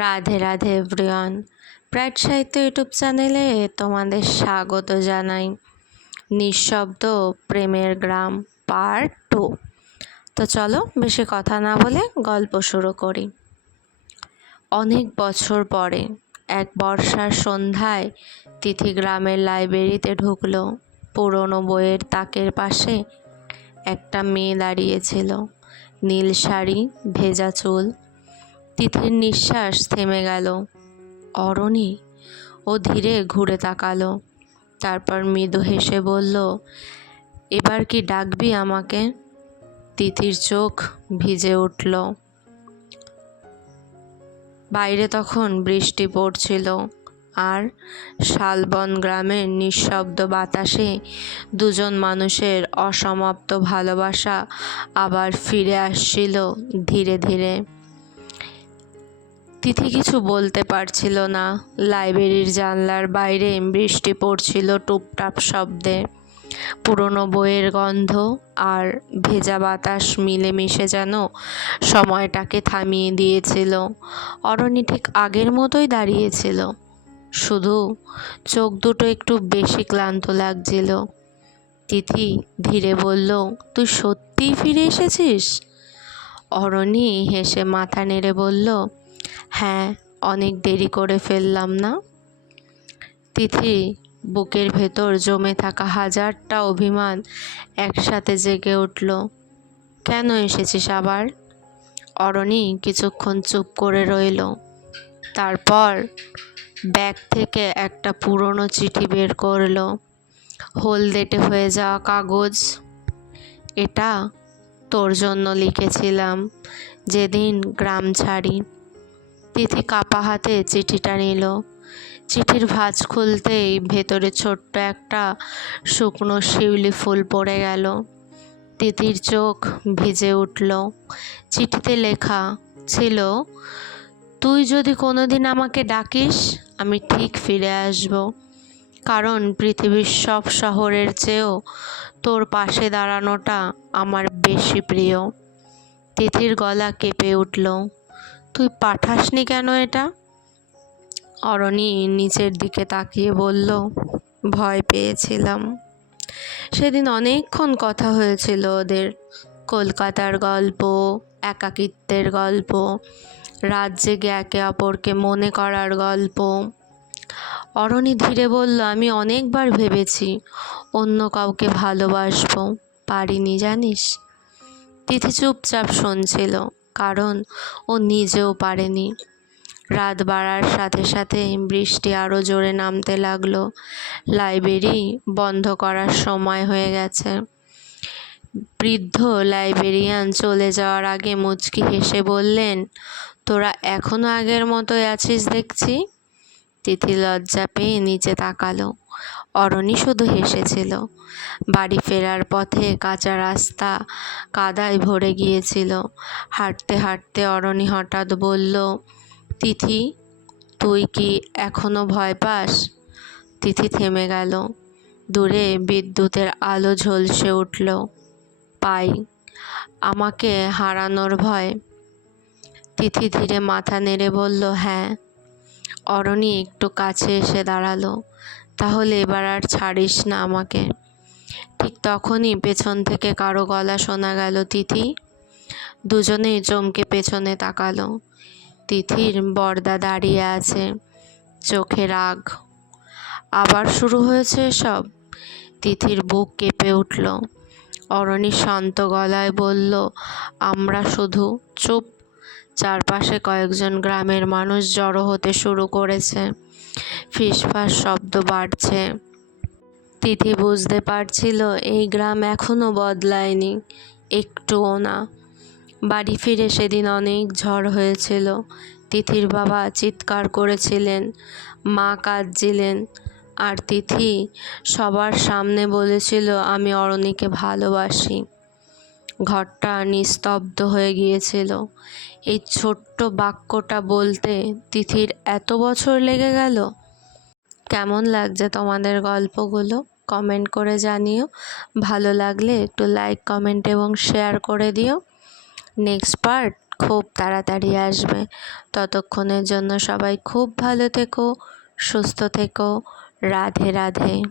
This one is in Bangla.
রাধে রাধে এভরিওয়ান। প্রাইড সাহিত্য ইউটিউব চ্যানেলে তোমাদের স্বাগত জানাই। নিঃশব্দ প্রেমের গ্রাম পার্ট 2। তো চলো বেশি কথা না বলে গল্প শুরু করি। অনেক বছর পরে এক বর্ষার সন্ধ্যায় তিথি গ্রামের লাইব্রেরিতে ঢুকলো। পুরনো বইয়ের তাকের পাশে একটা মেয়ে দাঁড়িয়েছিল, নীল শাড়ি, ভেজা চুল। তিথির নিঃশ্বাস থেমে গেল। অরণি। ও ধীরে ঘুরে তাকালো, তারপর মৃদু হেসে বলল, এবার কি ডাকবি আমাকে? তিথির চোখ ভিজে উঠল। বাইরে তখন বৃষ্টি পড়ছিল, আর শালবন গ্রামের নিঃশব্দ বাতাসে দুজন মানুষের অসমাপ্ত ভালোবাসা আবার ফিরে আসছিল ধীরে ধীরে। তিথি কিছু বলতে পারছিল না। লাইব্রেরির জানলার বাইরে বৃষ্টি পড়ছিল টুপটাপ শব্দে। পুরনো বইয়ের গন্ধ আর ভেজা বাতাস মিলেমিশে যেন সময়টাকে থামিয়ে দিয়েছিল। অরণি ঠিক আগের মতোই দাঁড়িয়েছিল, শুধু চোখ দুটো একটু বেশি ক্লান্ত লাগছিল। তিথি ধীরে বলল, তুই সত্যিই ফিরে এসেছিস? অরণি হেসে মাথা নেড়ে বলল, হ্যাঁ, অনেক দেরি করে ফেললাম না? তিথি বুকের ভেতর জমে থাকা হাজারটা অভিমান একসাথে জেগে উঠল। কেন এসেছিস আবার? অরণি কিছুক্ষণ চুপ করে রইল, তারপর ব্যাগ থেকে একটা পুরনো চিঠি বের করলো। হলদেটে হয়ে যাওয়া কাগজ। এটা তোর জন্য লিখেছিলাম যেদিন গ্রাম ছাড়ি। তিথি কাপা হাতে চিঠিটা নিল। চিঠির ভাঁজ খুলতেই ভেতরে ছোট্ট একটা শুকনো শিউলি ফুল পড়ে গেল। তিথির চোখ ভিজে উঠল। চিঠিতে লেখা ছিল, তুই যদি কোনোদিন আমাকে ডাকিস আমি ঠিক ফিরে আসব, কারণ পৃথিবীর সব শহরের চেয়েও তোর পাশে দাঁড়ানোটা আমার বেশি প্রিয়। তিথির গলা কেঁপে উঠল। তুই পাঠাসনি কেন এটা? অরণি নিচের দিকে তাকিয়ে বলল, ভয় পেয়েছিলাম। সেদিন অনেকক্ষণ কথা হয়েছিল ওদের। কলকাতার গল্প, একাকিত্বের গল্প, রাত জেগে একে অপরকে মনে করার গল্প। অরণি ধীরে বলল, আমি অনেকবার ভেবেছি অন্য কাউকে ভালোবাসবো, পারিনি জানিস। তিথি চুপচাপ শুনছিল, কারণ ও নিজেও পারেনি। রাত বাড়ার সাথে সাথে বৃষ্টি আরও জোরে নামতে লাগলো। লাইব্রেরি বন্ধ করার সময় হয়ে গেছে। বৃদ্ধ লাইব্রেরিয়ান চলে যাওয়ার আগে মুচকি হেসে বললেন, তোরা এখনো আগের মতোই আছিস দেখছি। তিথি লজ্জা পেয়ে নিচে তাকালো। অরণি শুধু হেসেছিল। বাড়ি ফেরার পথে কাঁচা রাস্তা কাদায় ভরে গিয়েছিল। হাঁটতে হাঁটতে অরণি হঠাৎ বলল, তিথি, তুই কি এখনো ভয় পাস? তিথি থেমে গেল। দূরে বিদ্যুতের আলো ঝলসে উঠল। পাই। আমাকে হারানোর ভয়? তিথি ধীরে মাথা নেড়ে বলল, হ্যাঁ। অরণি একটু কাছে এসে দাঁড়ালো। তাহলে এবার আর ছাড়িস না আমাকে? ঠিক তখনই পেছন থেকে কারো গলা শোনা গেল, তিথি। দুজনেই চমকে পেছনে তাকালো। তিথির বরদা দাঁড়িয়ে আছে, চোখে রাগ। আবার শুরু হয়েছে এসব? তিথির বুক কেঁপে উঠল। অরণি শান্ত গলায় বলল, আমরা শুধু চুপ। চারপাশে কয়েকজন গ্রামের মানুষ জড়ো হতে শুরু করেছে। ফিসফাস শব্দ বাড়ছে। তিথি বুঝতে পারছিল এই গ্রাম এখনো বদলায়নি, একটুও না। বাড়ি ফিরে সেদিন অনেক ঝড় হয়েছিল। তিথির বাবা চিৎকার করেছিলেন, মা কাঁদছিলেন, আর তিথি সবার সামনে বলেছিল, আমি অরণিকে ভালোবাসি। ঘরটা নিস্তব্ধ হয়ে গিয়েছিল। এই ছোট্ট বাক্যটা বলতে তিথির এত বছর লেগে গেল। কেমন লাগছে তোমাদের গল্পগুলো? কমেন্ট করে জানিও। ভালো লাগলে একটু লাইক, কমেন্ট এবং শেয়ার করে দিও। নেক্সট পার্ট খুব তাড়াতাড়ি আসবে। ততক্ষণের জন্য সবাই খুব ভালো থেকো, সুস্থ থেকো। রাধে রাধে।